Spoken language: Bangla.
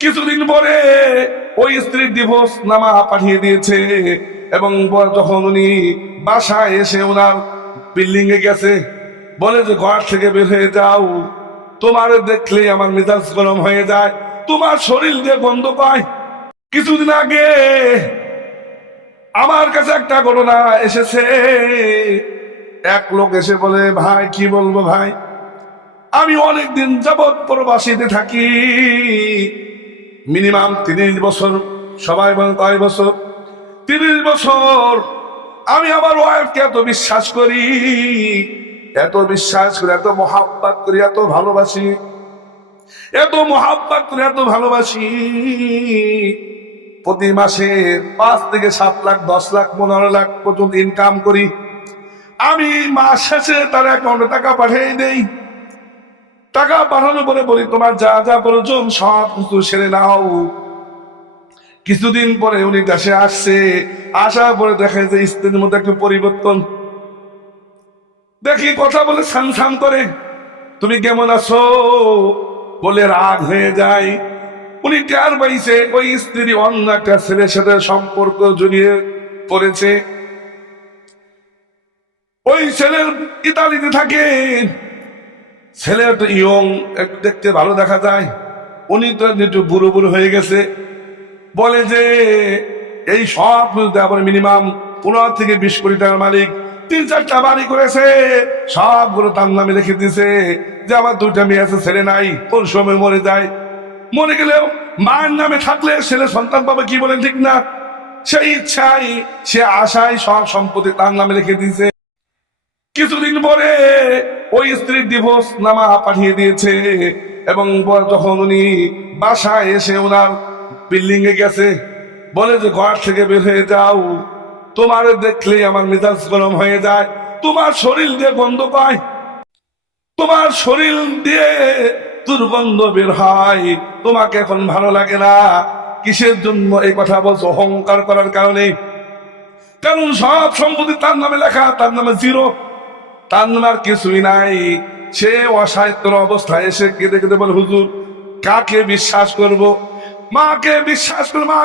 কিছুদিন পরে ওই স্ত্রীর ডিভোর্স নামা পাঠিয়ে দিয়েছে এবং যখন উনি বাসায় এসে ওনার বিল্ডিং এ গেছে, বলে যে ঘর থেকে বের হয়ে যাও, তোমার দেখলে আমার মেজাজ গরম হয়ে যায়, তোমার শরীর দিয়ে গন্ধ পায়। কিছুদিন আগে আমার কাছে একটা ঘটনা এসেছে। এক লোক এসে বলে, ভাই কি বলবো ভাই, আমি অনেকদিন যাবৎ প্রবাসীতে থাকি, মিনিমাম 30 বছর, সবাই বলেন কয় বছর? 30 বছর। আমি আমার ওয়াইফকে এত বিশ্বাস করি, এত বিশ্বাস করি, এত মহাব্বত করি, এত ভালোবাসি, এত মহাব্বত করে এত ভালোবাসি। প্রতি মাসে 5 থেকে 7 লাখ, 10 লাখ, 15 লাখ পর্যন্ত ইনকাম করি। আমি মাস শেষে তার অ্যাকাউন্টে টাকা পাঠিয়ে দেই। টাকা পাঠানোর পরে বলি, তোমার যা যা প্রয়োজন সব কিছু সেরে নাও। কিছুদিন পরে উনি দেশে আসছে, আসার পরে দেখা যায় স্ত্রীর মধ্যে একটু পরিবর্তন। দেখি কথা বলে সান সান করে, তুমি কেমন আছো বলে রাগ হয়ে যায়। উনি টের পাইছে ওই স্ত্রী অন্য একটা ছেলের সাথে সম্পর্ক জড়িয়ে পড়েছে। ওই ছেলের ইতালিতে থাকে, ছেলে তো ইয়ং, দেখতে ভালো দেখা যায়, উনি তো একটু বুড়ো বুড়ো হয়ে গেছে। বলে যে এই সব মিনিমাম 15 থেকে 20 কোটি টাকার মালিক, 3-4টা বাড়ি করেছে, সবগুলো তার নামে লিখে দিছে, যে আমার 2টা মেয়ে আছে, ছেলে নাই, কোন সময় মরে যায়। মরে গেলেও মায়ের নামে থাকলে ছেলে সন্তান পাবে, কি বলেন ঠিক না? সেই ইচ্ছাই, সে আশায় সব সম্পত্তি তার নামে লিখে দিয়েছে। কিছুদিন পরে ওই স্ত্রীর ডিভোর্স নামা পাঠিয়ে দিয়েছে এবং যখন উনি বাসায় এসে ওনার বিল্ডিং এ গেছে, বলে যে ঘর থেকে বের হয়ে যাও, তোমার দেখলে আমার মেজাজ গরম হয়ে যায়, তোমার শরীর দিয়ে গন্ধ পায়, তোমার শরীর দিয়ে দুর্গন্ধ বের হয়, তোমাকে এখন ভালো লাগে না। কিসের জন্য এই কথা বলছো? অহংকার করার কারণে। কারণ সব সম্পত্তি তার নামে লেখা, তার নামে জিরো, তার নামে আর কিছুই নাই। সে অসাহিত্যর অবস্থায় এসে কেঁদে কেঁদে বলে, হুজুর কাকে বিশ্বাস করব? মাকে বিশ্বাস করবো। মা